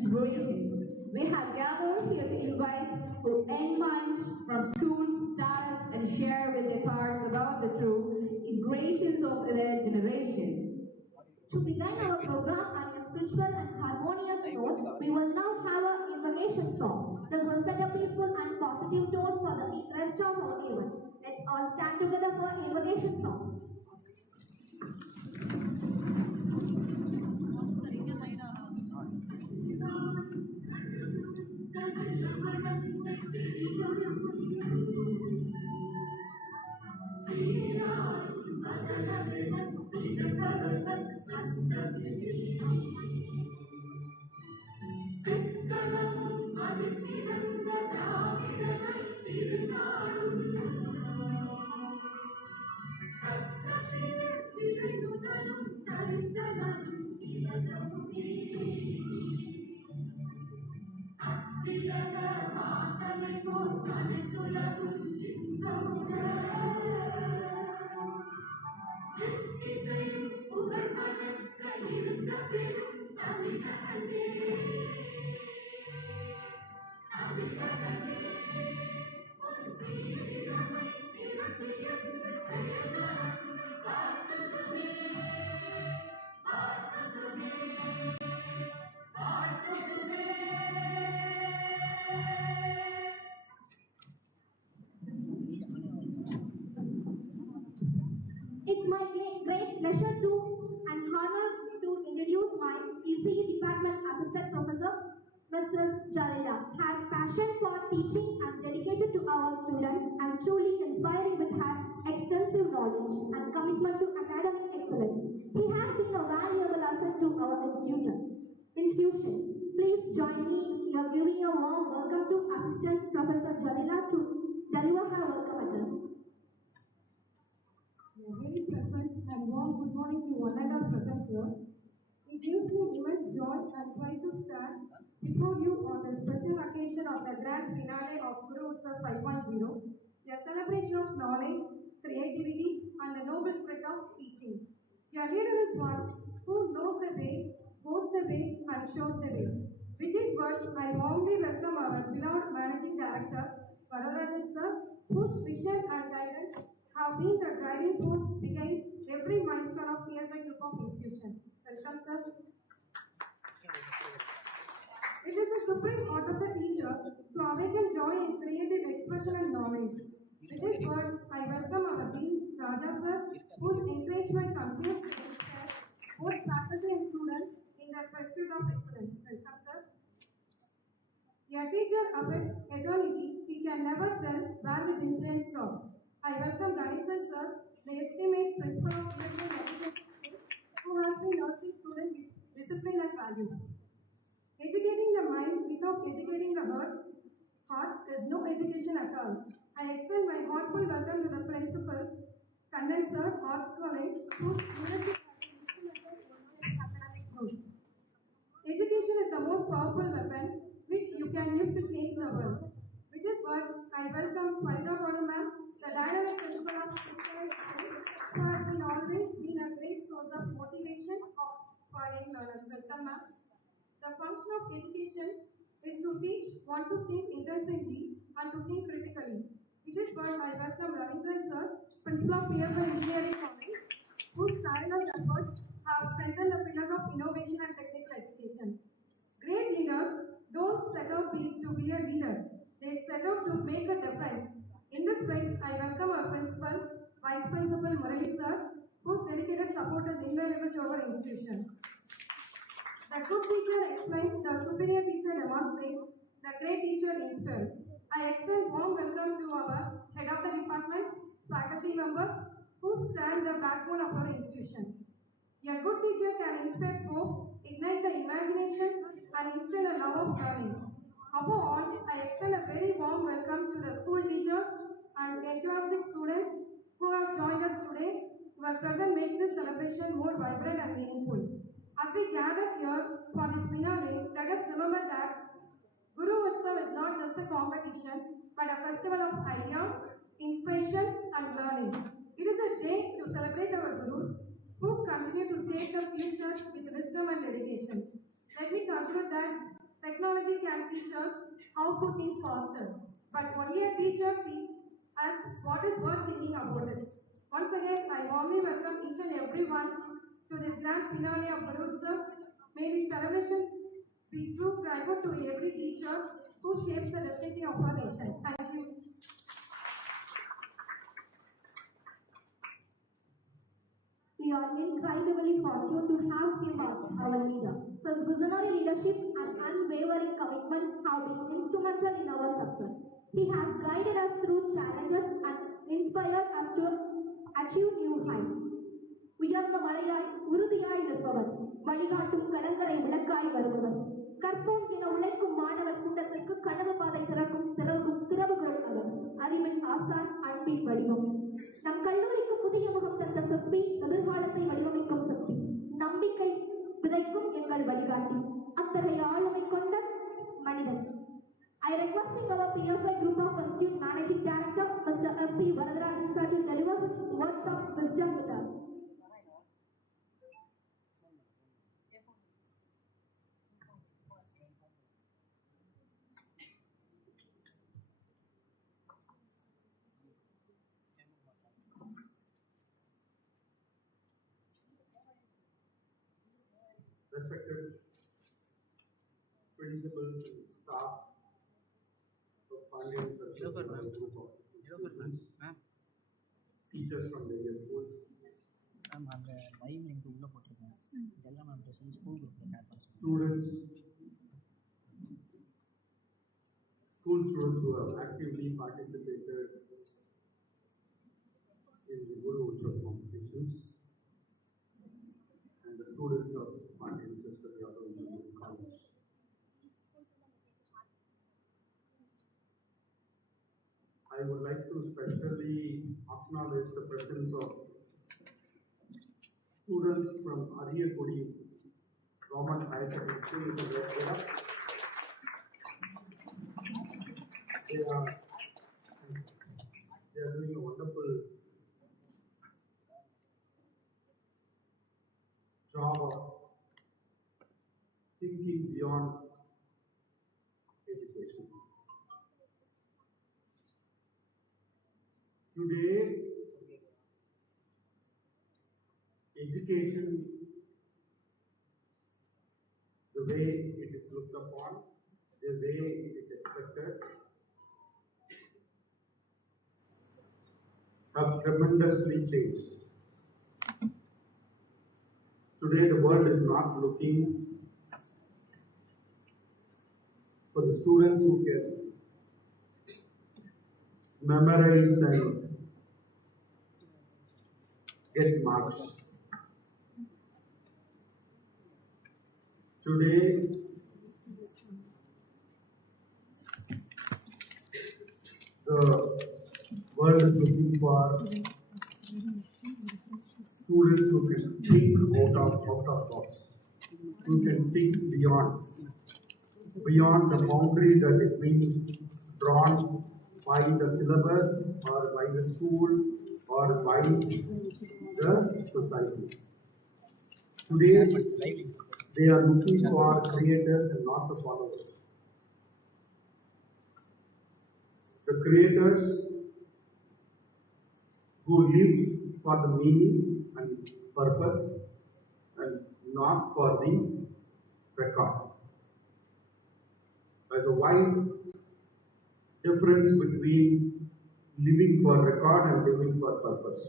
inspirations. We have gathered here to invite young minds from schools, startups, and share with their thoughts about the true integrations of their generation. To begin our program on a spiritual and harmonious note, we will now have an invocation song. This will set a peaceful and positive tone for the rest of our event. Let's all stand together for invocation song. It's my great pleasure to and honor to introduce my ECE Department Assistant Professor, Mrs. Jalila. Her passion for teaching and dedicated to our students and truly inspiring with her extensive knowledge and commitment to academic excellence. He has been a valuable asset to our institution. Please join me in giving a warm welcome to Assistant Professor Jalila to deliver her welcome address. A very pleasant and warm good morning to one and all present here. It gives me immense joy and pride to stand before you on the special occasion of the grand finale of Guru Utsav 5.0, a celebration of knowledge, creativity, and the noble spirit of teaching. Your leader is one who knows the way, goes the way, and shows the way. With these words, I warmly welcome our beloved Managing Director, Vararajan Sir, whose vision and guidance have been the driving force behind every milestone of PSY Group of Institutions. Welcome, sir. It is the supreme art of the teacher to awaken joy in creative expression and knowledge. With this word, I welcome our Dean, Raja sir, whose encouragement continues to inspire both faculty and students in their pursuit of excellence. Welcome, sir. A teacher affects eternity, he can never tell where his influence stops. I welcome Ganesan sir, the estimate principal of PSY Education, who has been nurturing students with discipline and values. Educating the mind without educating the heart is no education at all. I extend my heartfelt welcome to the principal, Kandan sir, Arts College, whose leadership has been instrumental in academic growth. Education is the most powerful weapon which you can use to change the world. With this word, I welcome Farida Guru ma'am, the dynamic principal of PSY, who has been always been a great source of motivation for young learners. Welcome, ma'am. The function of education is to teach one to think intensively and to think critically. With this word, I welcome Ravindran sir, principal of PSY Engineering College, whose tireless efforts have strengthened the pillars of innovation and technical education. Great leaders don't set out to be a leader. They set out to make a difference. In this spirit, I welcome our principal, Vice Principal Murali sir, whose dedicated support is invaluable to our institution. The good teacher explains, the superior teacher demonstrates, the great teacher inspires. I extend warm welcome to our head of the department, faculty members, who stand the backbone of our institution. A good teacher can inspire hope, ignite the imagination, and instill a love of learning. Above all, I extend a very warm welcome to the school teachers and enthusiastic students who have joined us today. Your presence makes this celebration more vibrant and meaningful. As we gather here for this finale, let us remember that Guru Utsav is not just a competition, but a festival of ideas, inspiration, and learning. It is a day to celebrate our Gurus who continue to shape the future with wisdom and dedication. Let me conclude that Technology can teach us how to think faster, but only a teacher teach us what is worth thinking about it. Once again, I warmly welcome each and everyone to this grand finale of the Utsav. May this celebration be true driver to every teacher who shapes the destiny of our nation. Thank you. We are incredibly fortunate to have him as our leader. His visionary leadership and unwavering commitment have been instrumental in our success. He has guided us through challenges and inspired us to achieve new heights. உயர்ந்த மலையாய் உறுதியாய் நிற்பவர், வழிகாட்டும் கலங்கரை விளக்காய் வருபவர், கற்போம் என உழைக்கும் மாணவர் கூட்டத்திற்கு கனவு பாதை திறக்கும் திறவுகோல் அவர், அறிவின் ஆசான், அன்பின் வடிவம். நம் கல்லூரிக்கு புதிய முகம் தந்த சிற்பி, எதிர்காலத்தை வடிவமைக்கும் சிற்பி, நம்பிக்கை விதைக்கும் எங்கள் வழிகாட்டி, அத்தகைய ஆளுமை கொண்ட மனிதன். I requesting our PSI Group of Institute Managing Director, Mr. S.C. Varadarajan sir, to deliver his words of wisdom with us. Respected principals and staff of Pandyan Group of students, teachers from various schools. அந்த live link உள்ள போட்டிருக்கேன். இதெல்லாம் நான் சொல்லி school குரூப்ல share பண்ணேன். School students who have actively participated in the Guru Utsav conversations, and the students of Pandyan College. I would like to specially acknowledge the presence of students from Ariyakudi Government Higher Secondary School. They are doing a wonderful job of thinking beyond education. Today, education, the way it is looked upon, the way it is expected, have tremendously changed. Today, the world is not looking for the students who can memorize and get marks. Today, the world is looking for students who can think out of box, who can think beyond the boundary that is being drawn by the syllabus or by the school or by the society. Today, they are looking for creators and not the followers. The creators who live for the meaning and purpose and not for the record. There's a wide difference between living for record and living for purpose.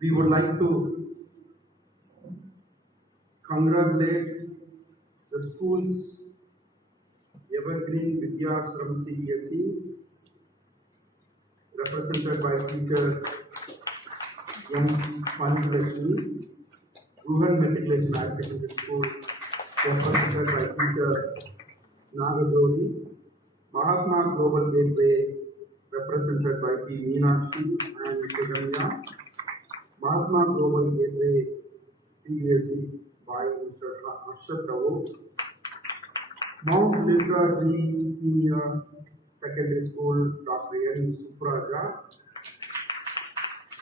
We would like to congratulate the schools Evergreen Vidyashram CBSE, represented by teacher M. Panjalakshmi, Ruhan Matriculation Higher Secondary School, represented by teacher Nagadoli, Mahatma Global Gateway, represented by P. Meenakshi and Suganya, Mahatma Global Gateway CBSE by Mr. Arshat Rao, Mount Litra G Senior Secondary School, Dr. N. Supraja,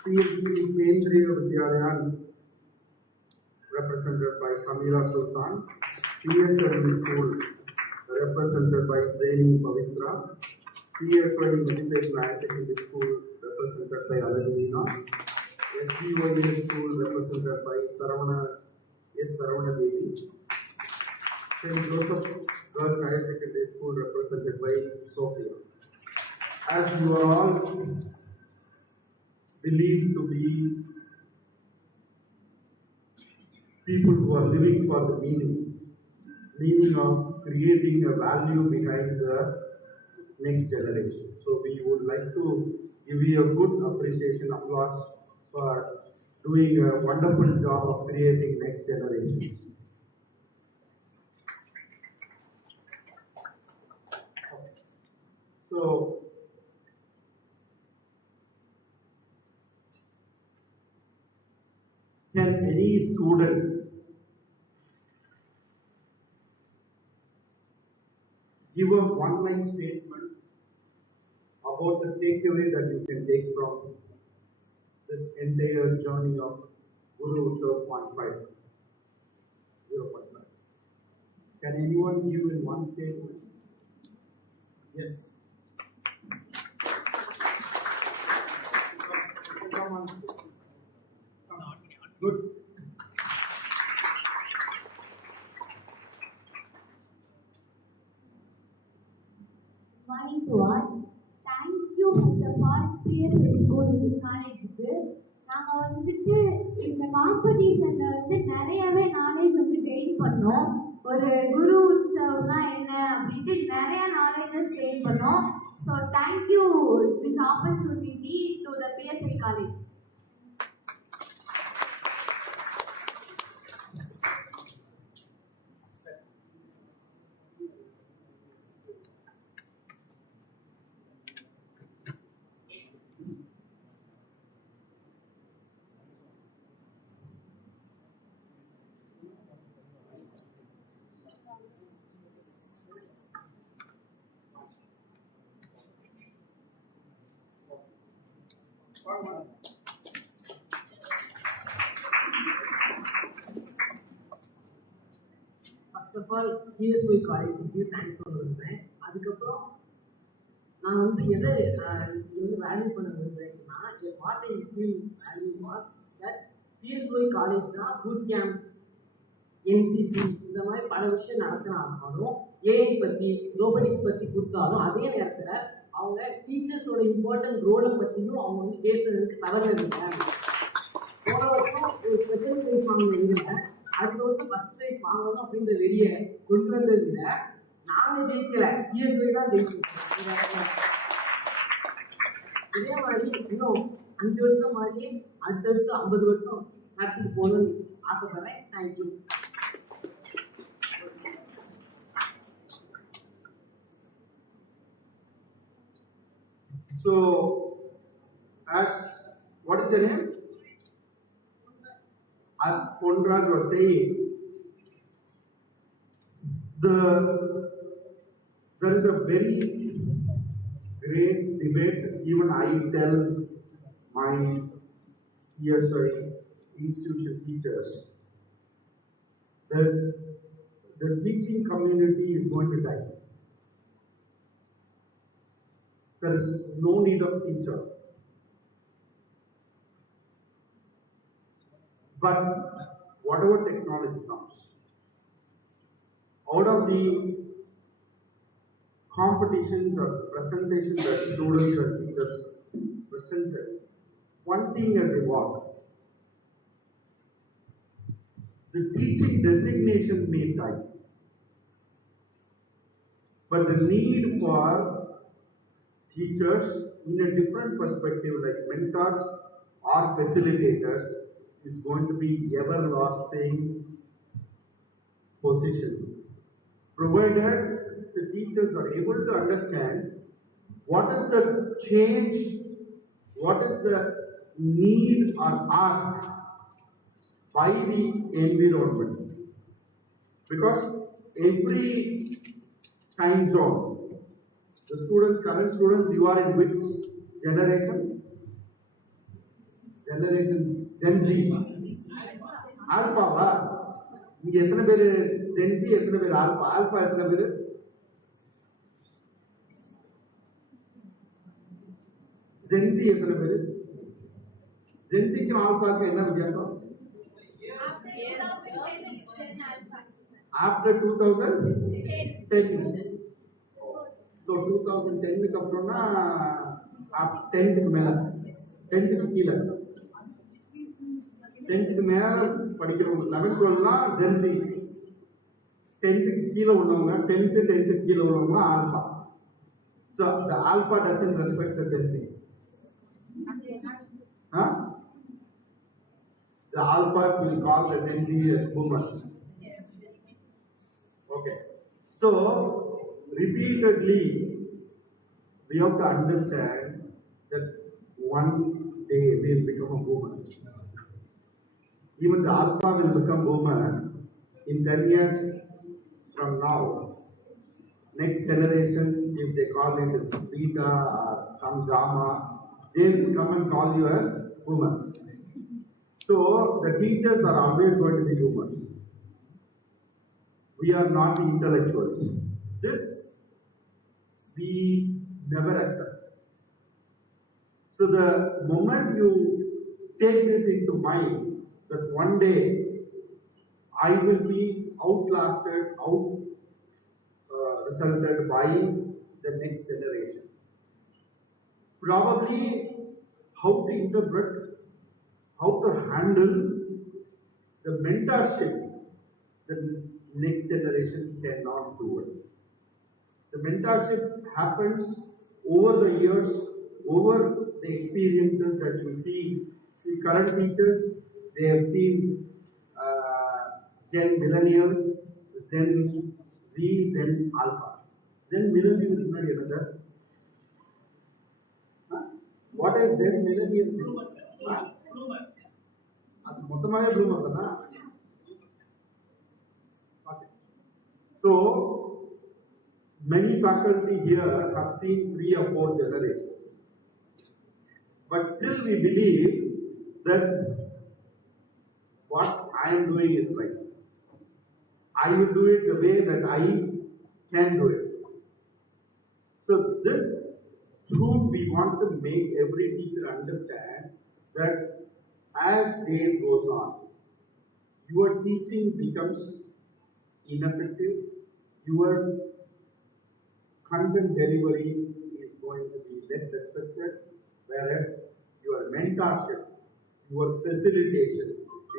PMC Kendriya Vidyalaya represented by Samira Sultan, PSLV School represented by Premi Pavitra, CFI Meditation Higher Secondary School represented by Aladina, SDOA School represented by Saravana Devi, St. Joseph Girls Higher Secondary School represented by Sophia. As you are all believed to be people who are living for the meaning of creating a value behind the next generation. So we would like to give you a good appreciation, applause for doing a wonderful job of creating next generation. So can any student give a one-line statement about the takeaway that you can take from this entire journey of Guru Utsav 0.5? Can anyone give in one statement? Yes. Come on. Good. Morning to all. Thank you first of all PSL School காலேஜுக்கு நாங்கள் வந்துட்டு இந்த காம்படிஷன்ல வந்து நிறையவே knowledge வந்து gain பண்ணோம். ஒரு குரு உற்சவ்னா என்ன அப்படின்ட்டு நிறைய நாலேஜஸ் கெயின் பண்ணோம். So thank you this opportunity to the PSL college. First of all PSY காலேஜுக்கு தேங்க்ஸ் சொல்லிருந்தேன். அதுக்கப்புறம் நான் வந்து எதை வேல்யூ பண்ண விரும்புகிறேன்னா what I feel value was that PSY காலேஜ்னா பூட் கேம்ப், NCC இந்த மாதிரி பல விஷயம் நடத்தினாலும் AI பற்றி ரோபோட்டிக்ஸ் பற்றி கொடுத்தாலும் அதே நேரத்தில் அவங்க டீச்சர்ஸோட இம்பார்ட்டன்ட் ரோலை பற்றியும் அவங்க வந்து பேசுறதுக்கு தவறில்லை. போன வருஷம் ஒரு ஸ்பெஷல் ப்ரைஸ் வாங்கினீங்க, அடுத்த வருஷம் ஃபர்ஸ்ட் ப்ரைஸ் வாங்கணும் அப்படின்ற வெளியே கொண்டு வந்தது இல்லை. நாங்கள் ஜெயிக்கல, PSY தான் ஜெயிச்சிருக்கோம். இதே மாதிரி இன்னும் 5 வருஷம் மாதிரி அடுத்தடுத்து 50 வருஷம் நடத்திட்டு போகணும்னு ஆசைப்படுறேன். Thank you. So, as what is your name? As Konrad was saying, there is a very great debate. Even I tell my PSI institution teachers that the teaching community is going to die. There is no need of teacher. But whatever technology comes, out of the competitions or presentations that students and teachers presented, one thing has evolved. The teaching designation may die, but the need for teachers in a different perspective like mentors or facilitators is going to be everlasting position, provided the teachers are able to understand what is the change, what is the need or ask by the environment, because every time zone, the students, current students, you are in which generation? Generation gen Z ஆல்பாவா? இங்க எத்தனை பேரு gen Z, எத்தனை பேர் alpha? Alpha எத்தனை பேரு? Gen Z எத்தனை பேரு? ஜென்சிக்கும் ஆல்பாக்கும் என்ன வித்தியாசம்? ஆஃப்டர் 2010. ஸோ 2010க்கு அப்புறம்னா 10க்கு மேல, 10க்கு கீழே, 10க்கு மேல படிக்கிறவங்க 11 12லாம் ஜென்சி. 10க்கு கீழே உள்ளவங்க, 10க்கு கீழே உள்ளவங்க alpha. So the alpha doesn't respect the Gen Z. Huh? The alphas will call the Gen Z as boomers. Okay. So, repeatedly, we have to understand that one day we will become a boomer. Even the alpha will become boomer in 10 years from now. Next generation, if they call it as beta or some gamma, they will come and call you as boomer. So, the teachers are always going to be boomers. We are not intellectuals. This we never accept. So the moment you take this into mind, that one day I will be outlasted, resulted by the next generation. Probably how to interpret, how to handle the mentorship, the next generation cannot do it. The mentorship happens over the years, over the experiences that you see. See, current teachers, they have seen Gen Millennial, Gen Z, Gen Alpha. Gen Millennial is not another. What is Gen Millennial? Bloomer. அது மொத்தமாவே Blumer தானா? So, many faculty here have seen 3 or 4 generations. But still we believe that what I am doing is right. I will do it the way that I can do it. So this truth we want to make every teacher understand, that as days goes on, your teaching becomes ineffective, your content delivery is going to be less respected, whereas your mentorship, your facilitation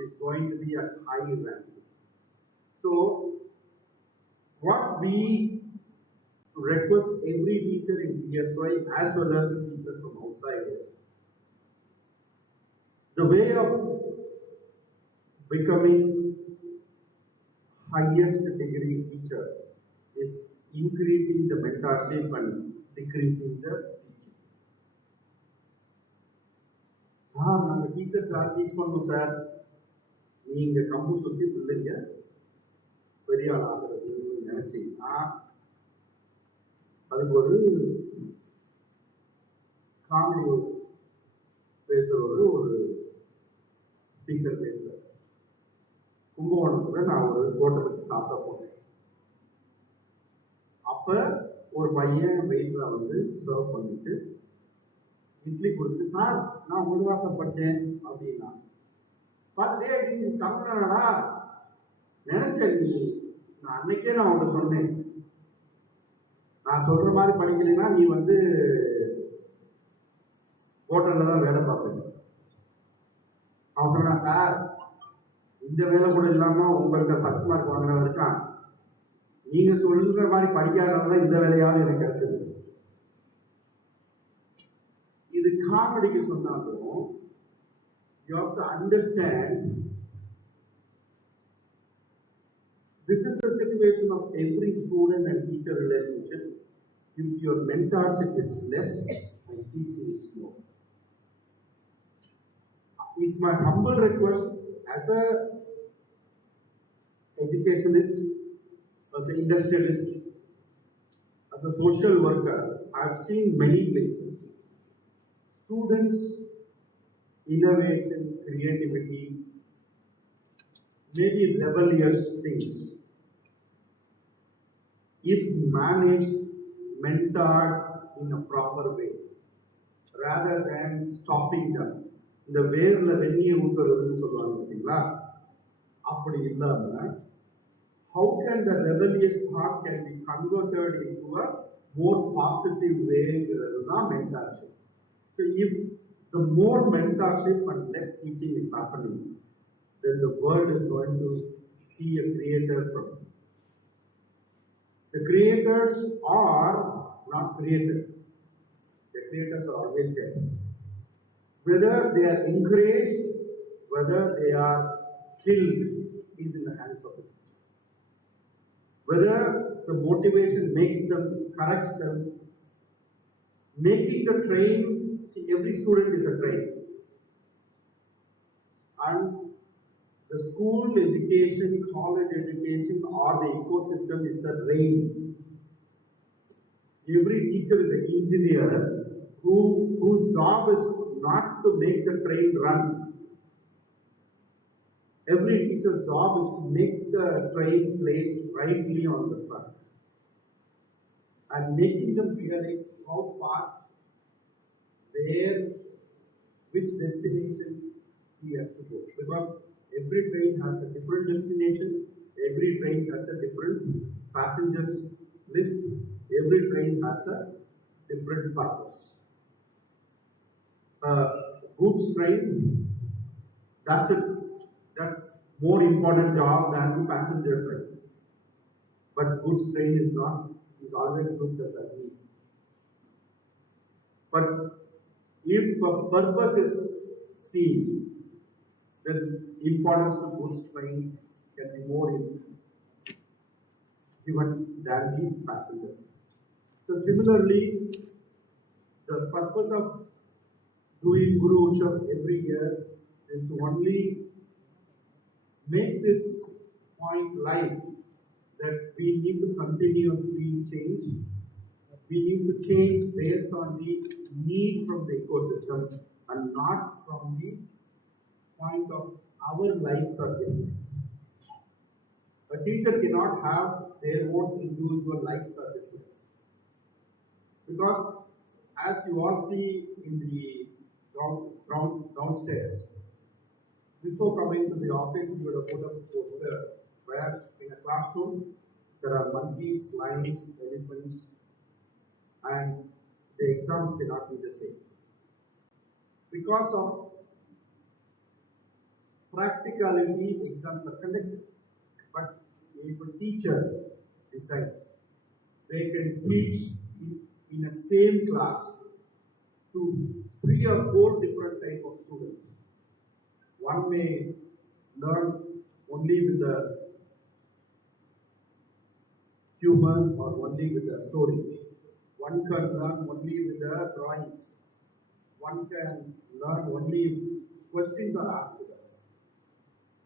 is going to be at high value. So, what we request every teacher in PSY as well as teachers from outside is, the way of becoming highest degree teacher is increasing the mentorship and decreasing the teaching. நாங்க teacher sir teach பண்ணோம் sir, நீங்க கம்பு சுத்தி பிள்ளைங்க பெரிய ஆள் ஆகிறது நினைச்சீங்கன்னா அதுக்கு ஒரு காமெடி பேசுறவர் ஒரு ஸ்பீக்கர் பேசுறாரு. கும்பகோணத்துல நான் ஒரு ஹோட்டலுக்கு சாப்பிட போனேன். அப்ப ஒரு பையன் வெயிட்ல வந்து சர்வ் பண்ணிட்டு இட்லி கொடுத்து, சார் நான் 1 மாசம் படித்தேன் அப்படின்னா, பார்த்துட்டே நீ சாப்பிட்றாடா நினைச்சேன், நீ நான் அன்னைக்கே நான் உன்கிட்ட சொன்னேன், நான் சொல்ற மாதிரி படிக்கலைன்னா நீ வந்து ஹோட்டல்ல தான் வேலை பார்ப்பேன். அவன் சொன்னான், சார் இந்த வேலை கூட இல்லாம உங்கள்கிட்ட ஃபர்ஸ்ட் மார்க் வாங்கினவன் இருக்கான், நீங்க சொல்ற மாதிரி படிக்காதவங்க இந்த வேலையாவது எனக்கு கிடைச்சது. இது காமெடிக்கு சொன்னாலும் you have to understand this is the situation of every student and teacher relationship. If your mentorship is less and teaching is more, it's my humble request as a educationist, as an industrialist, as a social worker. I have seen many places students innovation, creativity, maybe rebellious things, if managed, mentored in a proper way, rather than stopping them. இந்த வேர்ல வெந்நியை ஊத்துறதுன்னு சொல்லுவாங்க பார்த்தீங்களா, அப்படி இல்லாம how can the rebellious thought can be converted into a more positive way தான் mentorship. So if the more mentorship and less teaching is happening, then the world is going to see a creator from it. The creators are not created. The creators are always there. Whether they are encouraged, whether they are killed, is in the hands of it. Whether the motivation makes them, corrects them, making the train, see, every student is a train. And the school education, college education, or the ecosystem is the rain. Every teacher is an engineer whose job is not to make the train run. Every teacher's job is to make the train placed rightly on the track and making them realize how fast, where, which destination he has to go. Because every train has a different destination, every train has a different passengers list, every train has a different purpose. Goods train that's more important job than the passenger train. But goods train is always looked as a need. But if a purpose is seen, then importance of goods train can be more given than the passenger. So similarly, the purpose of doing Guru Utsav every year is to only make this point live that we need to continuously change. We need to change based on the need from the ecosystem and not from the point of our likes or dislikes. A teacher cannot have their own individual likes or dislikes. Because as you all see in the downstairs, before coming to the office, you would have put up a poster where in a classroom there are monkeys, lions, elephants, and the exams cannot be the same. Because of practicality, exams are conducted. But if a teacher decides they can teach in a same class to 3 or 4 different types of students. One may learn only with the humor or only with the story. One can learn only with the drawings. One can learn only if questions are asked to them.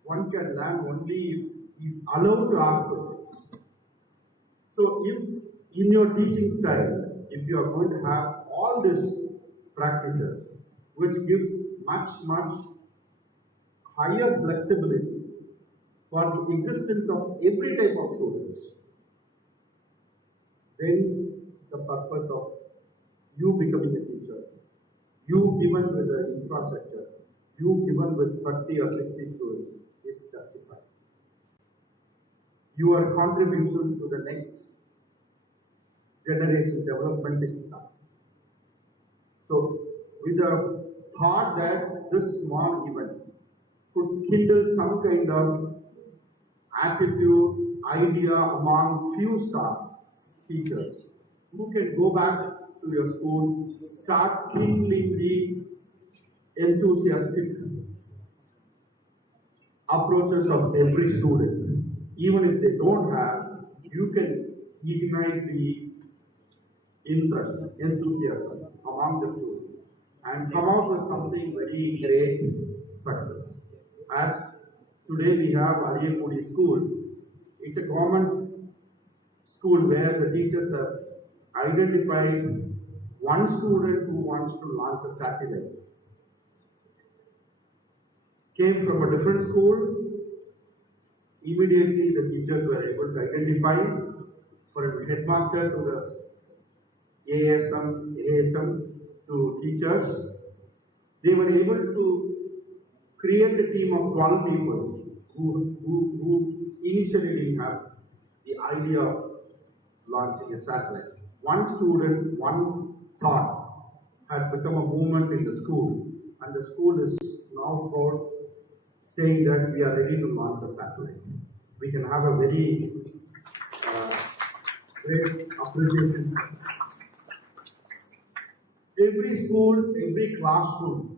One can learn only if he is allowed to ask questions. So if in your teaching style, if you are going to have all these practices, which gives much higher flexibility for the existence of every type of students, then the purpose of you becoming a teacher, you given with the infrastructure, you given with 30 or 60 students is justified. Your contribution to the next generation development is done. So with the thought that this small event could kindle some kind of attitude, idea among few staff, teachers, who can go back to your school, start kindling the enthusiastic approaches of every student. Even if they don't have, you can ignite the interest, enthusiasm among the students and come out with something very great success. As today we have Ariyapudi School, it's a government school where the teachers have identified one student who wants to launch a satellite. came from a different school. Immediately the teachers were able to identify for a headmaster to the ASM, AHM to teachers. They were able to create a team of 12 people who initially didn't have the idea of launching a satellite. One student, one thought had become a movement in the school, and the school is now proud saying that we are ready to launch a satellite. We can have a very great appreciation. Every school, every classroom,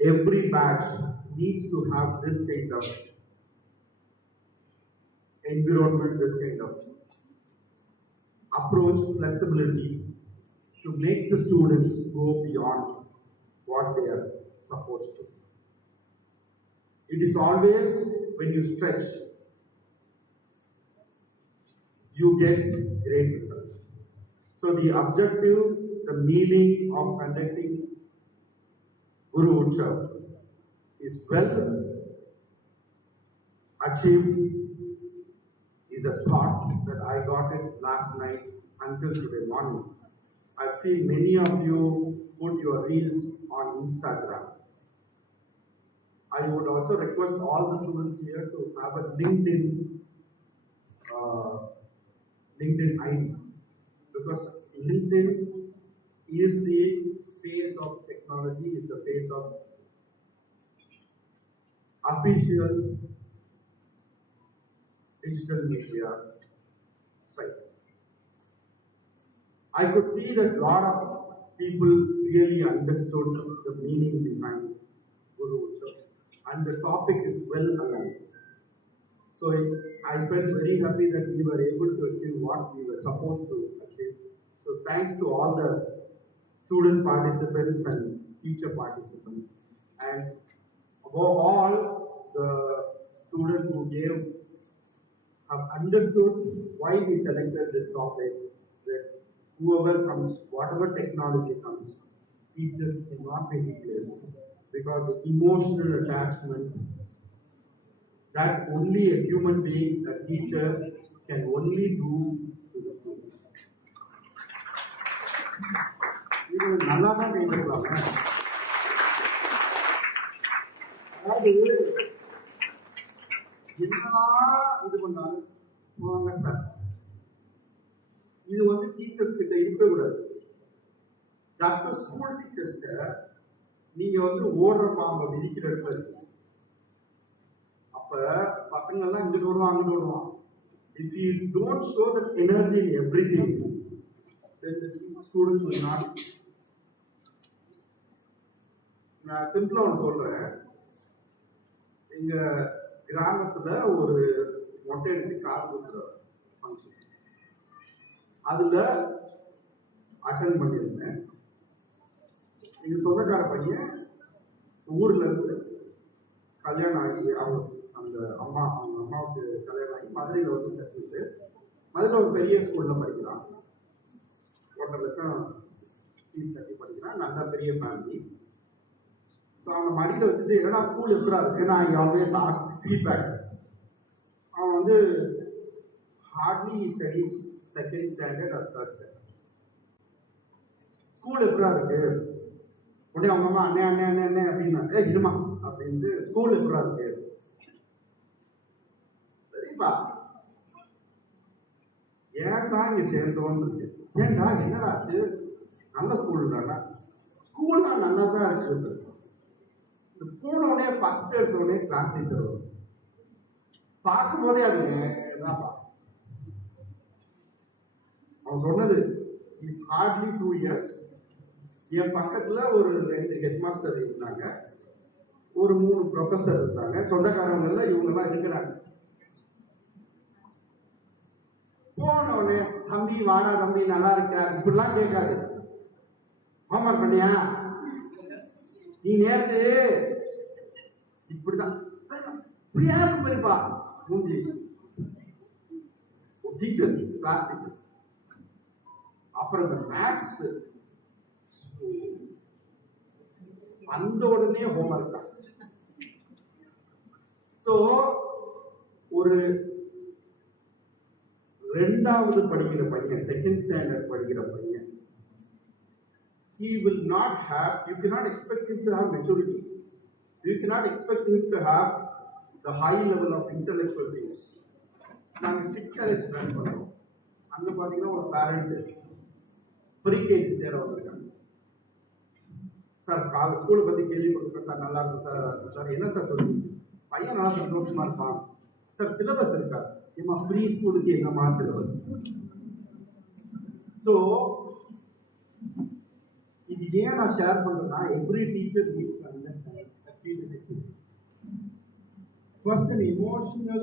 every batch needs to have this kind of environment, this kind of approach, flexibility to make the students go beyond what they are supposed to. It is always when you stretch, you get great results. So the objective, the meaning of conducting Guru Utsav is well achieved, is a thought that I got it last night until today morning. I've seen many of you put your reels on Instagram. I would also request all the students here to have a LinkedIn ID, because LinkedIn is the face of technology, is the face of official digital media site. I could see that a lot of people really understood the meaning behind Guru Utsav, and the topic is well aligned. So I felt very happy that we were able to achieve what we were supposed to achieve. So thanks to all the student participants and teacher participants, and above all, the students who have understood why we selected this topic, that whoever comes, whatever technology comes, teachers cannot be replaced, because the emotional attachment that only a human being, a teacher, can only do to the students. இது நல்லா தான் கேட்டுக்கலாங்க. அதாவது என்னதான் இது பண்ணாலும் போவாங்க sir. இது teachers கிட்ட இருக்கக்கூடாது. டாக்டர் ஸ்கூல் டீச்சர்ஸ்ட நீங்க ஓடுற பாம்பை விதிக்கிற இடத்துல இருக்கு. அப்ப பசங்க எல்லாம் இங்கிட்டு வருவான் அங்கிட்டு வருவான். If you don't show that energy in everything, then the students will not. நான் சிம்பிளா ஒன்று சொல்றேன். எங்க கிராமத்துல ஒரு மொட்டை அடிச்சு கார் கொடுக்குற ஃபங்க்ஷன், அதுல அட்டன் பண்ணியிருந்தேன். எங்க சொந்தக்கார பையன் ஊர்ல இருந்து கல்யாணம் ஆகி அவங்க அவங்க அம்மாவுக்கு கல்யாணம் ஆகி மதுரையில் செட்டில்டு. மதுரையில் ஒரு பெரிய ஸ்கூல்ல படிக்கிறான். 1.5 லட்சம் ஃபீஸ் கட்டி படிக்கிறான். நல்ல பெரிய ஃபேமிலி. ஸோ அவனை மடியில் வச்சுட்டு என்னடா ஸ்கூல் எப்படா இருக்கு, நான் ஆல்வேஸ் ஆஸ்க் ஃபீட்பேக். அவன் hardly studies second standard or third standard. School எப்படா இருக்கு, உடனே அவங்க அம்மா அண்ணே அண்ணே அண்ணே அண்ணே அப்படின்னா இருமா அப்படின்ட்டு ஸ்கூல் எப்படா இருக்கு. சரிப்பா ஏன்டா இங்க சேர்ந்தோன்னு இருக்கு. ஏன்டா என்னடாச்சு, நல்ல ஸ்கூல் தானே. ஸ்கூல்னா நல்லா தான் இருக்கு. இந்த ஸ்கூலோடனே ஃபர்ஸ்ட் எடுத்தோடனே கிளாஸ் டீச்சர் வரும். பார்க்கும் போதே அதுங்க என்னப்பா அவன் சொன்னது இஸ் ஹார்ட்லி 2 years. என் பக்கத்துல ஒரு 2 ஹெட் மாஸ்டர் இருந்தாங்க, ஒரு 3 ப்ரொஃபஸர் இருந்தாங்க. சொந்தக்காரவங்க இவங்கெல்லாம் இருக்கிறாங்க. போனோடனே தம்பி வாடா தம்பி நல்லா இருக்க இப்படிலாம் கேட்காது. ஹோம்ஒர்க் பண்ணியா, நீ நேற்று இப்படிதான் இப்படியா இருக்கும் பெரியப்பா மூஞ்சி. Teacher class teacher. அப்புறம் இந்த மேத்ஸ் வந்த உடனே ஹோம்ஒர்க் தான். ஒரு ரெண்டாவது படிக்கிற பையன், செகண்ட் ஸ்டாண்டர்ட் படிக்கிற பையன், he will not have, you cannot expect him to have maturity. You cannot expect him to have the high level of intellectual things. நாங்கள் கிட்ஸ் காலேஜ் ரன் பண்ணுறோம். அங்கே பார்த்தீங்கன்னா ஒரு பேரண்ட் ப்ரீகேஜி சேர வந்திருக்காங்க. சார் ஸ்கூலை பற்றி கேள்விப்பட்டிருக்கேன் சார், நல்லா இருக்கும் சார், நல்லா இருக்கும் சார். என்ன சார் சொல்லுங்க? பையன் நல்லா சந்தோஷமா இருப்பான் சார். சிலபஸ் இருக்கா? ஏமா ப்ரீ ஸ்கூலுக்கு என்னமா சிலபஸ்? ஸோ இது ஏன் நான் ஷேர் பண்றேன்னா, every teacher needs to understand that feel is a first an emotional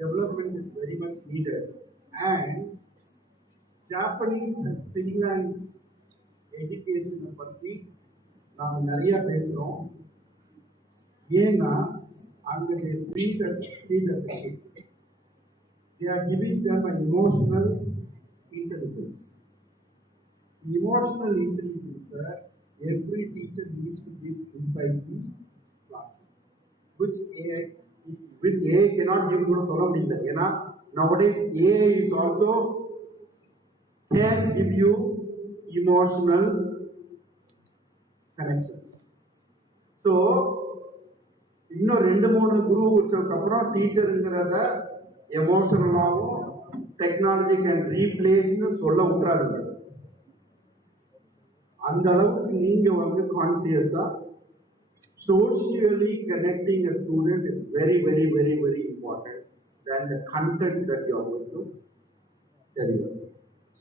development is very much needed, and Japanese and Finland education பத்தி நாம நிறைய பேசுறோம். ஏன்னா அங்க they treat as a kid. They are giving them an emotional intelligence. Emotional intelligence every teacher needs to give inside the class, which AI cannot give கூட சொல்ல முடியல. ஏன்னா nowadays AI is also can give you emotional connections. So இன்னும் 2-3 குரு உற்சவத்துக்கு அப்புறம் டீச்சருங்கிறத எமோஷனலாகவும் technology can ரீப்ளேஸ்னு சொல்ல விட்டுறாதுங்க. அந்த அளவுக்கு நீங்க கான்சியஸா socially connecting a student is very, very, very, very important than the content that you are going to deliver.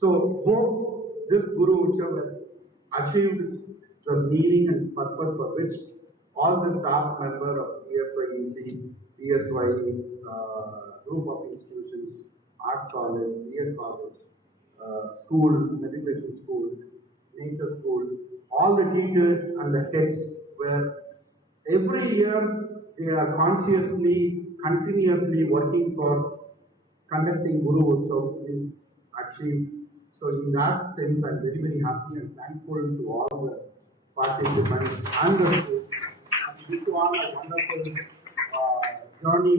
So hope this Guru Utsav has achieved the meaning and purpose for which all the staff members of PSYEC, PSY group of institutions, Arts College, BL College, school, meditation school, nature school, all the teachers and the heads were every year they are consciously, continuously working for conducting Guru Utsav is achieved. So in that sense, I'm very, very happy and thankful to all the participants and the schools. And wish you all a wonderful journey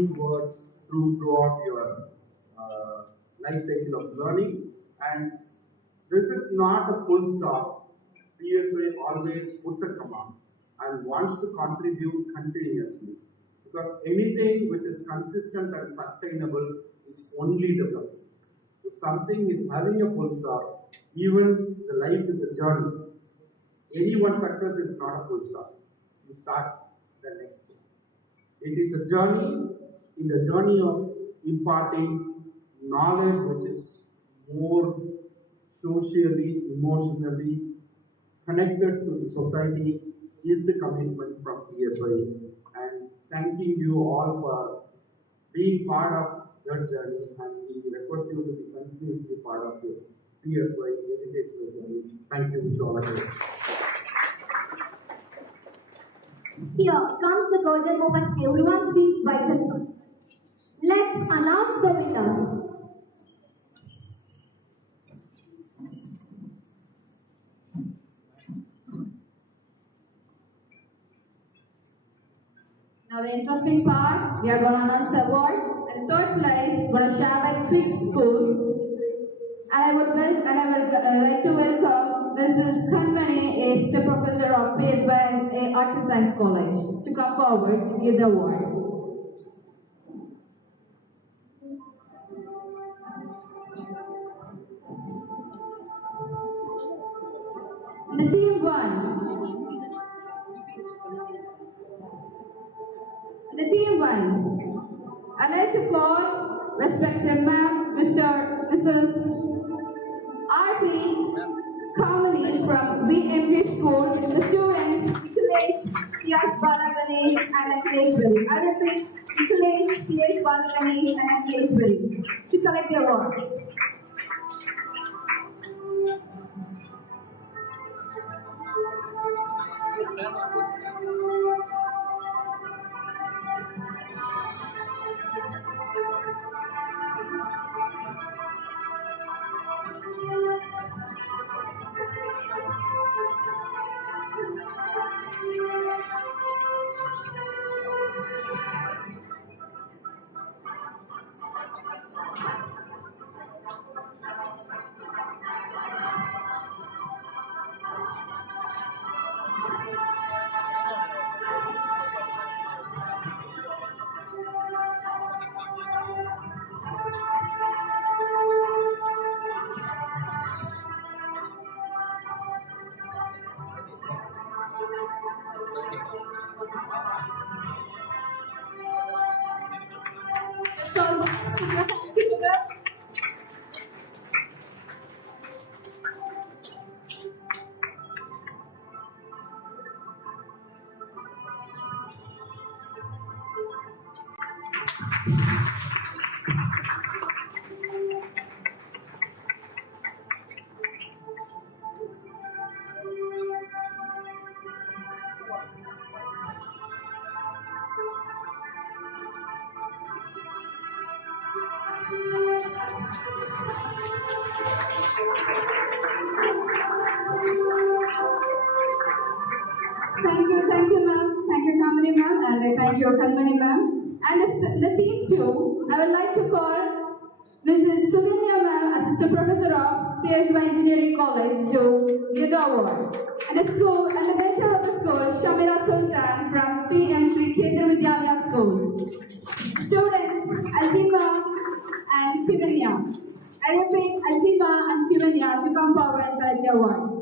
throughout your life cycle of learning. And this is not a full stop. PSA always puts a command and wants to contribute continuously, because anything which is consistent and sustainable is only development. If something is having a full stop, even the life is a journey. Anyone's success is not a full stop. You start the next thing. It is a journey, in the journey of imparting knowledge which is more socially, emotionally connected to the society is the commitment from PSY, and thanking you all for being part of that journey, and we request you to be continuously part of this PSY educational journey. Thank you so much. Here comes the golden moment everyone's been waiting for. Let's announce the winners. Now the interesting part, we are going to announce the awards. And third place, we're going to share by 6 schools. And I would like to welcome Mrs. Kanmani, the professor of PSY Arts and Science College, to come forward to give the award. The team won. The team won. I'd like to call respected ma'am, Mrs. R.P. Kamani from VMG School, the students Nikhilesh, P.S. Balaganesh and Akhleshwari. I repeat, Nikhilesh, P.S. Balaganesh and Akhleshwari to collect the award. Put your hands together. Thank you, ma'am. Thank you, Kamini ma'am, and I thank you, Kanmani ma'am. And the team too, I would like to call Mrs. Suganya ma'am, Assistant Professor of PSY Engineering College, to give the award. And the school, and the mentor of the school, Shamira Sultan from PM Sri Kendra Vidyalaya School. Students, Azima and Shivanya. I repeat, Azima and Shivanya to come forward and collect the awards.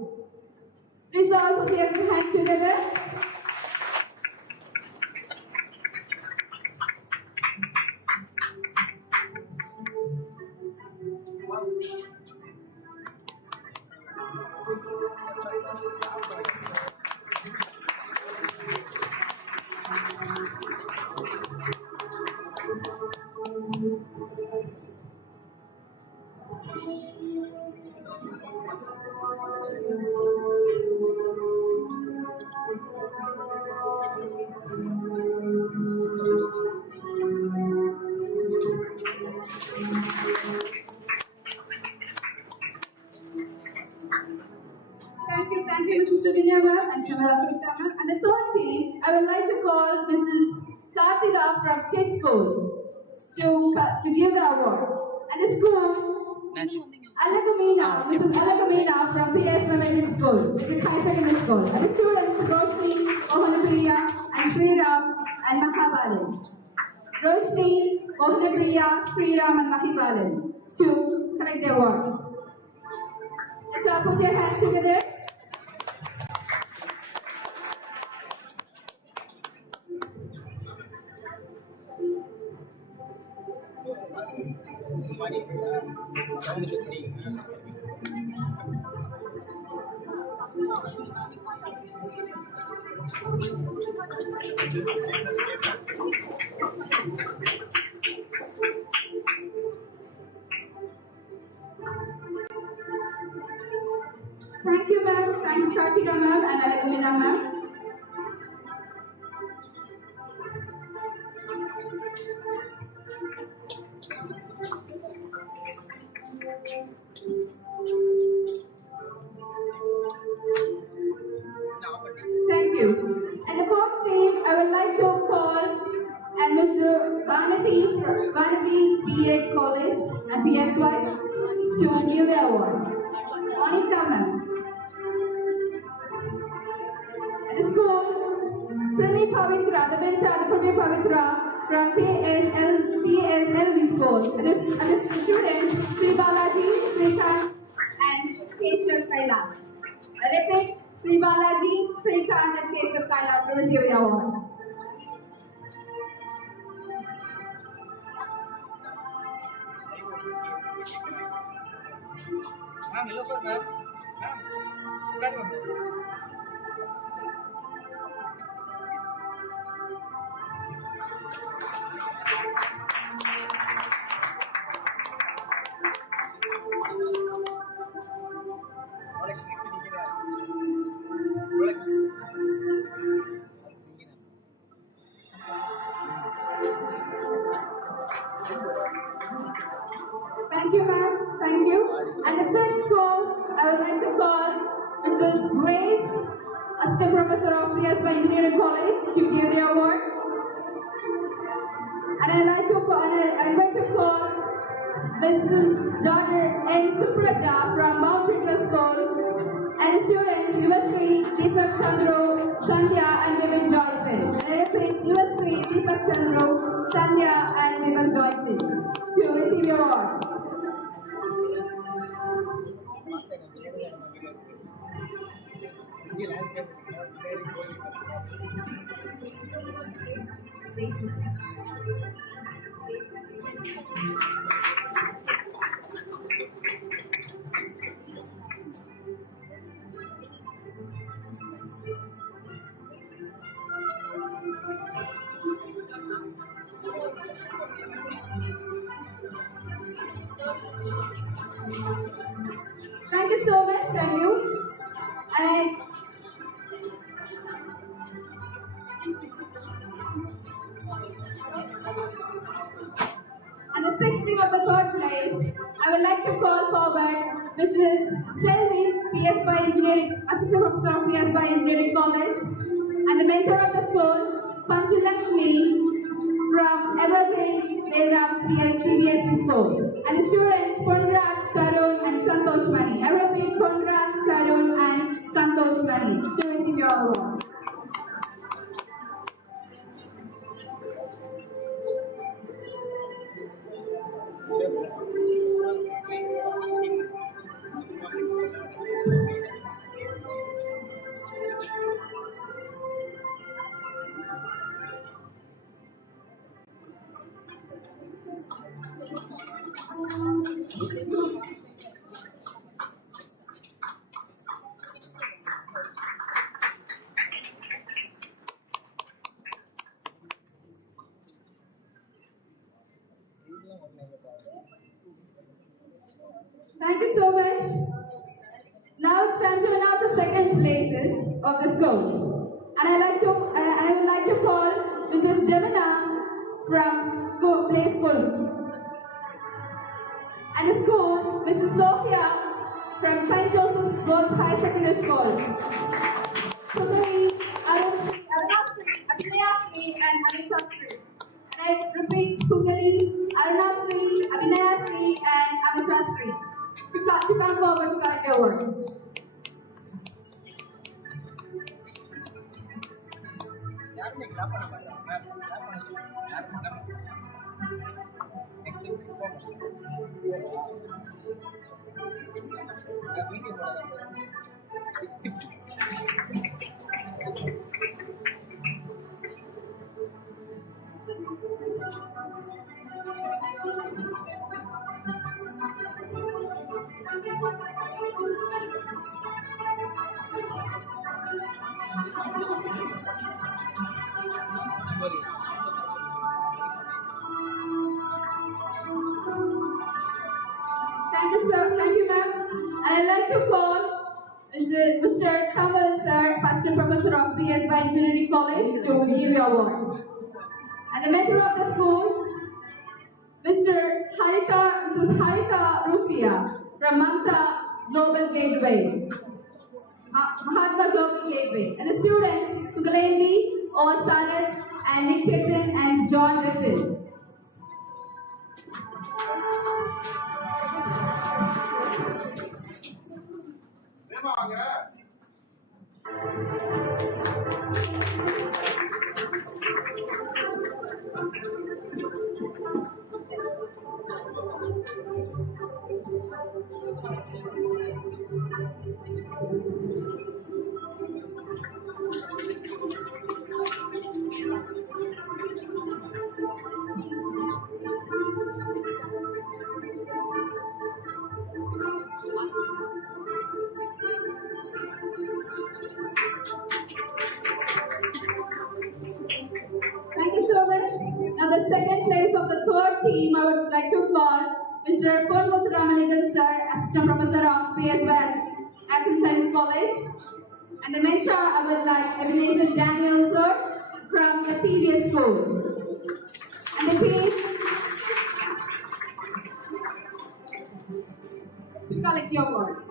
Please all put your hands together. Thank you, Mrs. Suganya ma'am and Shamala Sultan ma'am. And the third team, I would like to call Mrs. Kartika from Kids School to give the award. And the school, Alagamina, Mrs. Alagamina from PS Elementary School, with high secondary school. And the students, Roshni, Mohanapriya, and Sriram, and Mahabalan. Roshni, Mohanapriya, Sriram, and Mahibalan to collect the awards. So put your hands together. Thank you, ma'am. Thank you, Kartika ma'am and Alagamina ma'am. Thank you. And the fourth team, I would like to call and Mr. Vanati BA College and PSY to give the award. Monica ma'am. At the school, Prami Pavitra, the bench are Prami Pavitra from PSLV school. And the students, Sri Balaji, Srikant, and Keshav Kailash. I repeat, Sri Balaji, Srikant, and Keshav Kailash to receive the awards. Ma'am, hello sir, ma'am. Ma'am, ma'am. Rolex next to Rolex. Thank you, ma'am. Thank you. And the fifth call, I would like to call Mrs. Grace, Assistant Professor of PSY Engineering College, to give the award. And I'd like to call Mrs. Dr. N. Supraja from Mount Triglav School and the students Yuvasri, Deepak Chandru, Sandhya, and Vivek Joyson. And I repeat, Yuvasri, Deepak Chandru, Sandhya, and Vivek Joyson to receive your awards. Thank you. And the sixth team of the third place, I would like to call forward Mrs. Selvi, PSY Engineering, Assistant Professor of PSY Engineering College, and the mentor of the school, Panchu Lakshmi, from Evergreen Bayram CBSE School. And the students, Konraj, Tarun, and Santosh Mani. I repeat, Konraj, Tarun, and Santosh Mani to receive your awards. Thank you so much. Now it's time to announce the second places of the schools. And I would like to call Mrs. Gemina from Play School. And the school, Mrs. Sophia from St. Joseph's Girls High Secondary School. Sugari, Arunshri, Arunashri, Abhinayashri, and Amisashri. And I repeat, Kugali, Arunashri, Abhinayashri, and Amisashri. To come forward to collect their awards. Thank you, sir. Thank you, ma'am. And I'd like to call Mr. Kamal, sir, Assistant Professor of PSY Engineering College, to give you awards. And the mentor of the school, Mrs. Harita Rufia from Mamta Global Gateway, Mahatma Global Gateway. And the students, Kukaleni, O. Sagat, and Nick Ketan, and John Riffin. Thank you so much. Now the second place of the third team, I would like to call Mr. Purmut Ramanathan, sir, Assistant Professor of PSY Arts and Science College. And the mentor, I would like Ebenezer Daniel, sir, from the TVS School. And the team to collect your awards.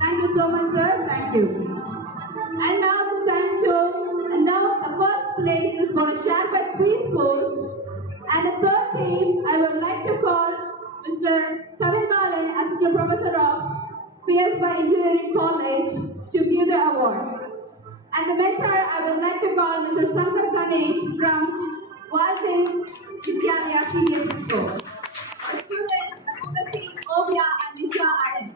Thank you so much, sir. Thank you. And now it's time to announce the first place is going to share by 3 schools. And the third team, I would like to call Mr. Kavin Bale, Assistant Professor of PSY Engineering College, to give the award. And the mentor, I would like to call Mr. Shankar Ganesh from Walton Vidyalaya CBSE School. The students, Mr. Obia and Nisha Allen.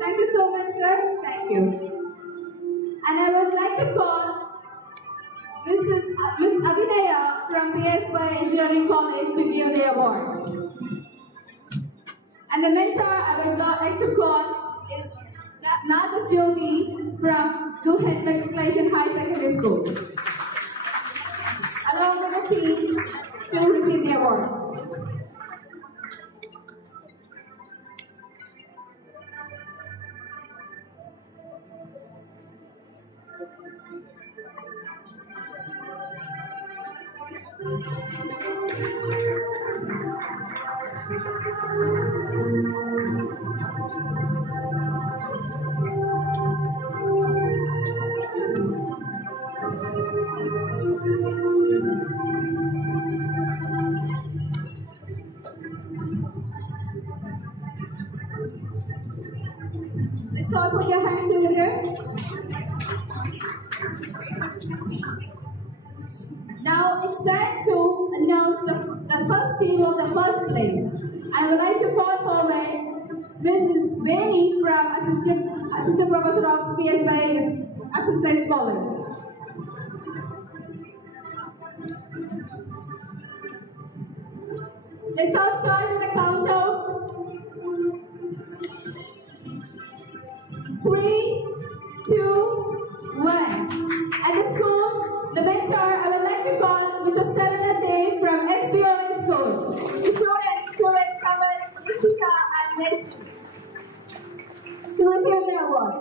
Thank you so much, sir. Thank you. And I would like to call Miss Abhinaya from PSY Engineering College to give the award. And the mentor I would like to call is Naga Jyogi from Duhet Matriculation High Secondary School, along with the team to receive the awards. Let's all put your hands together. Now it's time to announce the first team of the first place. I would like to call forward Mrs. Veni from Assistant Professor of PSY Exercise College. Let's all start with the countdown. 3, 2, 1. At the school, the mentor I would like to call Mr. Selena Day from SBON School. The students who will cover Ishika and Messi to receive the award.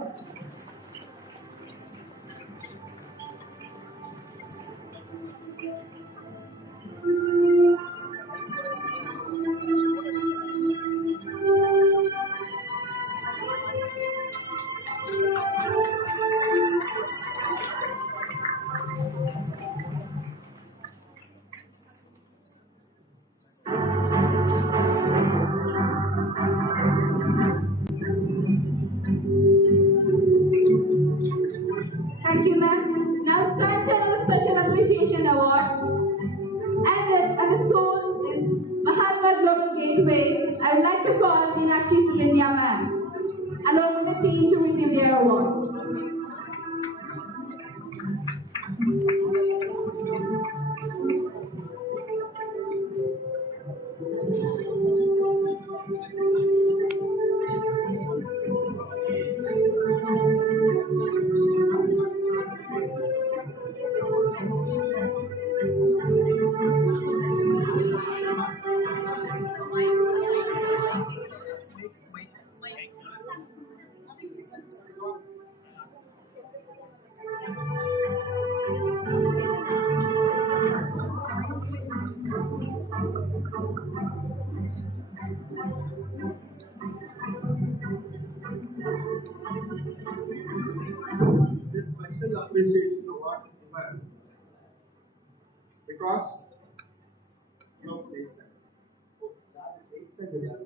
Thank you, ma'am. Now it's time to another special appreciation award. And the school is Mahatma Global Gateway. I would like to call Meenakshi Silinya ma'am, along with the team to receive their awards. This special appreciation award is given because you have played center. So that is eighth center.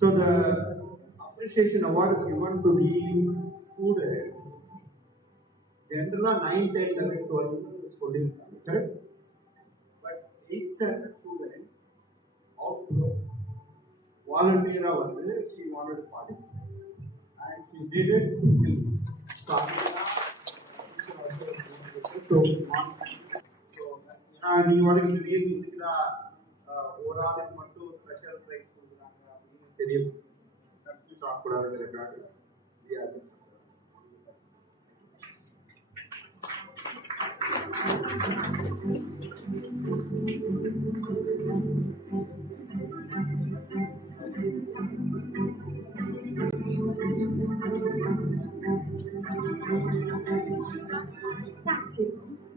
So the appreciation award is given to the student. Generally 9, 10, 11, 12 is holding, correct? But 8th standard student out volunteer she wanted to participate. And she did it till you want to create overall special prize talk about it. Yeah. Thank you.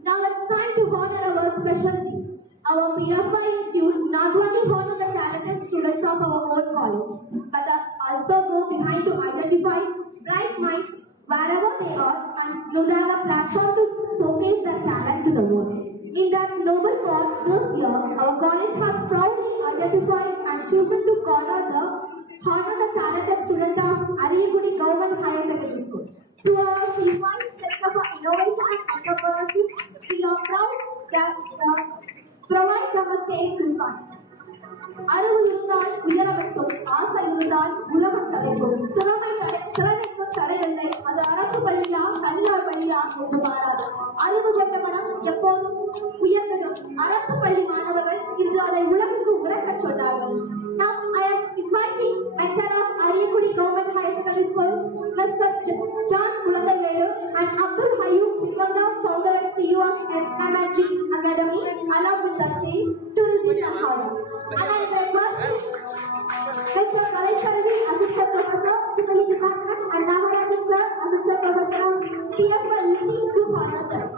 Now it's time to honor our special teams. Our PFI Institute not only honor the talented students of our own college, but also go behind to identify bright minds wherever they are and use our platform to showcase their talent to the world. In that noble cause this year, our college has proudly identified and chosen to honor the honor the talented student of Ariyagudi Government Higher Secondary School. To our C1 Center for Innovation and Entrepreneurship, we are proud that provide them a stage to sign. அறிவு இருந்தால் உயர வேண்டும், ஆசை இருந்தால் உலகம் தலைக்கும். திறமைக்கு தடையில்லை, அது அரசு பள்ளியா தனியார் பள்ளியா என்று மாறாது. அறிவு கொண்ட மனம் எப்போதும் உயர்ந்ததும். அரசு பள்ளி மாணவர்கள் இன்று அதை உலகுக்கு உறக்கச் சொன்னார்கள். Now I am inviting Rector of Ariyagudi Government Higher Secondary School, Mr. John Kuladaivedu and Abdul Hayyum Sikandar, founder and CEO of SMG Academy, along with the team to receive the honor. And I request Mr. Kalaikarvi, Assistant Professor, Civil Department, and Nagarajan Sir, Assistant Professor of TFLC, to honor them.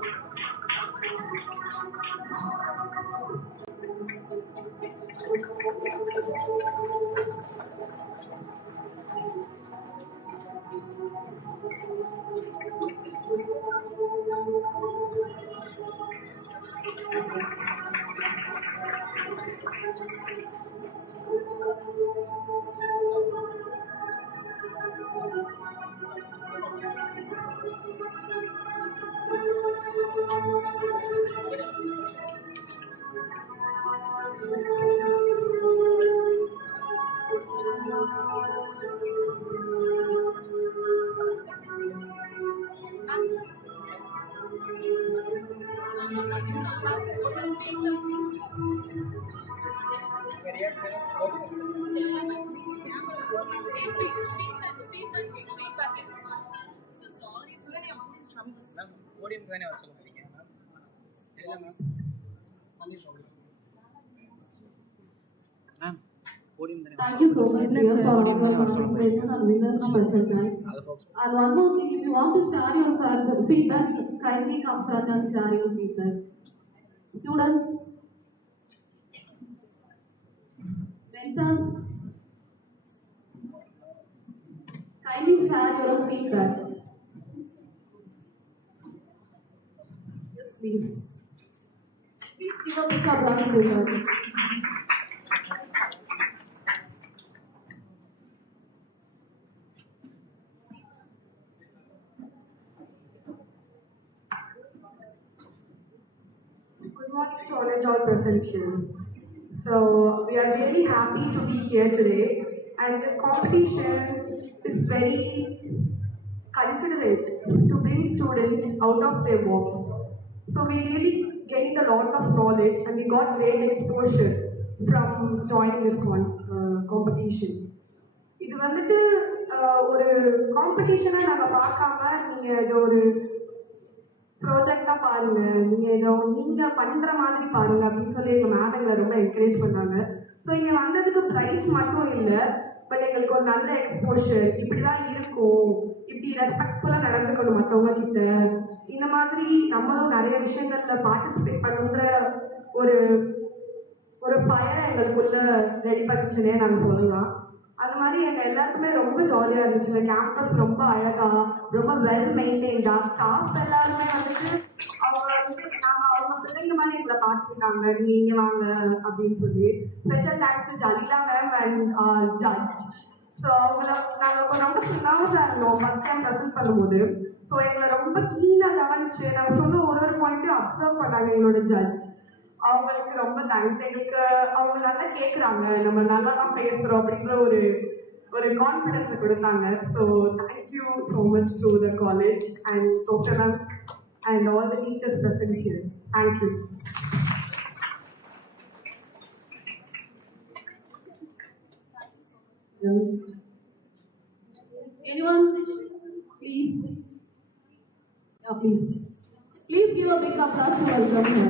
Ma'am podium தானே வர சொல்லுங்க ma'am. இல்லை ma'am ma'am podium தானே. Thank you so much dear, for all your participation and winners special thanks. And one more thing, if you want to share your feedback, kindly come front and share your feedback. Students, mentors, kindly share your feedback. Yes, please. Please give a big applause to them. Good morning to all and all present here. So we are really happy to be here today, and this competition is very considerate to bring students out of their box. So we really gained a lot of knowledge, and we got great exposure from joining this competition. இது வந்துட்டு ஒரு காம்படிஷனை நாங்கள் பார்க்காம நீங்கள் இது ஒரு ப்ராஜெக்டா பாருங்க, நீங்க ஏதோ நீங்க பண்ற மாதிரி பாருங்க அப்படின்னு சொல்லி எங்க மேம் எங்களை ரொம்ப என்கரேஜ் பண்ணாங்க. ஸோ இங்க வந்ததுக்கு ப்ரைஸ் மட்டும் இல்லை, பட் எங்களுக்கு ஒரு நல்ல எக்ஸ்போஷர், இப்படிதான் இருக்கும், இப்படி ரெஸ்பெக்ட்ஃபுல்லா நடந்துக்கணும் மற்றவங்க கிட்ட, இந்த மாதிரி நம்மளும் நிறைய விஷயங்கள்ல பார்ட்டிசிபேட் பண்ணுன்ற ஒரு ஒரு ஃபயர் எங்களுக்குள்ள ரெடி பண்ணிச்சுன்னே நாங்கள் சொல்லலாம். அது மாதிரி எங்க எல்லாருக்குமே ரொம்ப ஜாலியா இருந்துச்சு. கேம்பஸ் ரொம்ப அழகா, ரொம்ப வெல் மெயின்டைன்டா, ஸ்டாஃப் எல்லாருமே வந்துட்டு அவங்க அவங்க பிள்ளைங்க மாதிரி எங்களை பார்த்துருக்காங்க, நீங்க வாங்க அப்படின்னு சொல்லி. Special thanks to Jaleela ma'am and judge. So அவங்கள நாங்கள் ரொம்ப நர்வஸாக இருந்தோம் ஃபர்ஸ்ட் டைம் ப்ரெசென்ட் பண்ணும்போது. ஸோ எங்களை ரொம்ப கீனாக கவனிச்சு நாங்கள் சொன்ன ஒரு பாயிண்ட்டையும் அப்சர்வ் பண்ணாங்க எங்களோட ஜட்ஜ். அவங்களுக்கு ரொம்ப தேங்க்ஸ். எங்களுக்கு அவங்க நல்லா கேட்குறாங்க, நம்ம நல்லா தான் பேசுகிறோம் அப்படின்ற ஒரு ஒரு கான்ஃபிடென்ஸை கொடுத்தாங்க. So thank you so much to the college and doctor ma'am and all the teachers present here. Thank you. Anyone, please? Please. Please give a big applause to welcome her.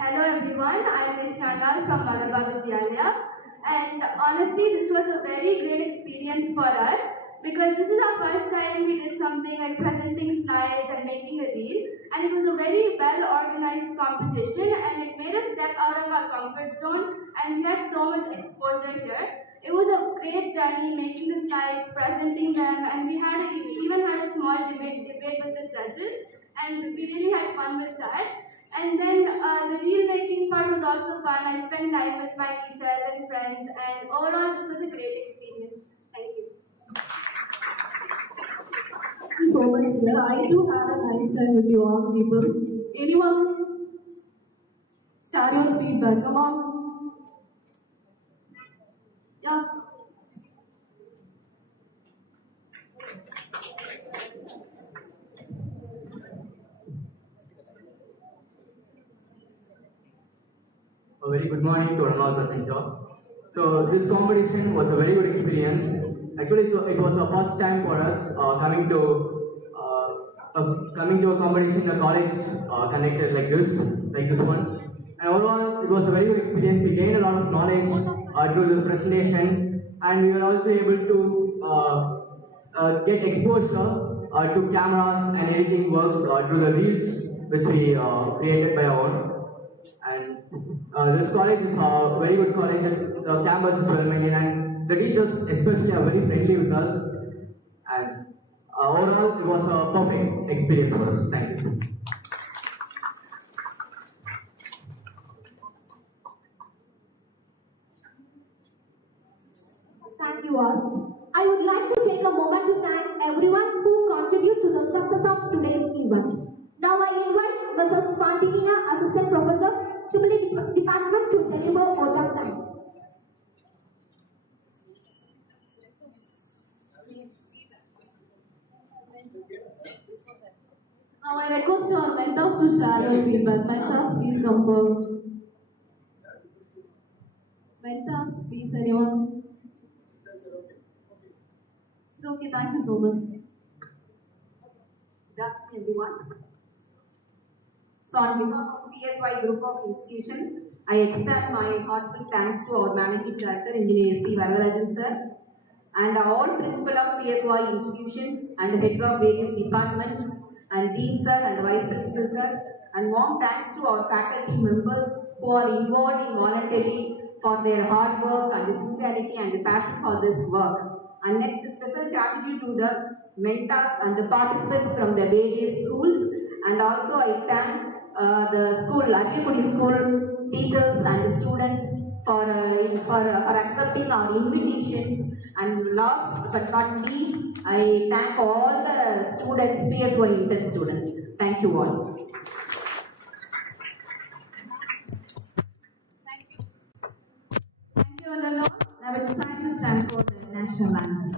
Hello everyone, I am Ishanal from Malabar Vidyalaya, and honestly this was a very great experience for us because this is our first time we did something like presenting slides and making a reel, and it was a very well organized competition and it made us step out of our comfort zone and we had so much exposure here. It was a great journey making this the slides, presenting them, and we even had a small debate with the judges, and we really had fun with that. And then the reel making part was also fun. I spent time with my teachers and friends, and overall this was a great experience. Thank you. Thank you so much, dear. I do have a nice time with you all people. Anyone share your feedback? Come on. Yeah. A very good morning to all present here. So this competition was a very good experience. Actually, so it was the first time for us coming to a competition in a college connected like this one. And overall, it was a very good experience. We gained a lot of knowledge through this presentation, and we were also able to get exposure to cameras and editing works through the reels which we created by our own. And this college is a very good college, and the campus is well maintained, and the teachers especially are very friendly with us. And overall, it was a perfect experience for us. Thank you. Thank you all. I would like to take a moment to thank everyone who contributed to the success of today's event. Now I invite Mrs. Pantilina, Assistant Professor, Triple Department to deliver vote of thanks. Now I request our mentors to share your feedback. Mentors, please come forward. Mentors, please, anyone? Okay, thank you so much. Good afternoon, everyone. So, on behalf of PSY Group of Institutions, I extend my heartfelt thanks to our Managing Director, Engineer S.P. Vararajan sir, and all principal of PSY institutions and heads of various departments, and Dean sir and Vice Principal sirs, and warm thanks to our faculty members who are involved in voluntarily for their hard work and sincerity and passion for this work. And next, special gratitude to the mentors and the participants from the various schools, and also I thank the school, Agricultural School teachers and students for accepting our invitations. And last but not least, I thank all the students, PSY intern students. Thank you all. Thank you, Eleanor. Now it's time to stand for the national anthem.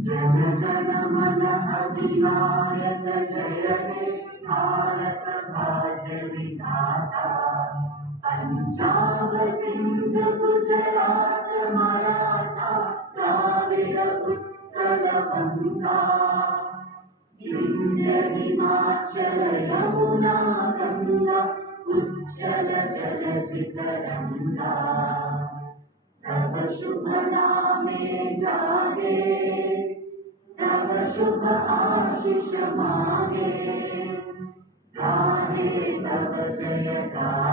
जनगणमन अधिनायक जय हे भारत भाग्य विधाता पंजाब सिंध गुजरात मराठा द्राविड़ उत्कल बंगा विंध्य हिमाचल यमुना गंगा उज्जल जलधि तरंगा तब शुभ नामे जागे तब शुभ आशीष मांगे गाहे तब जय गाथा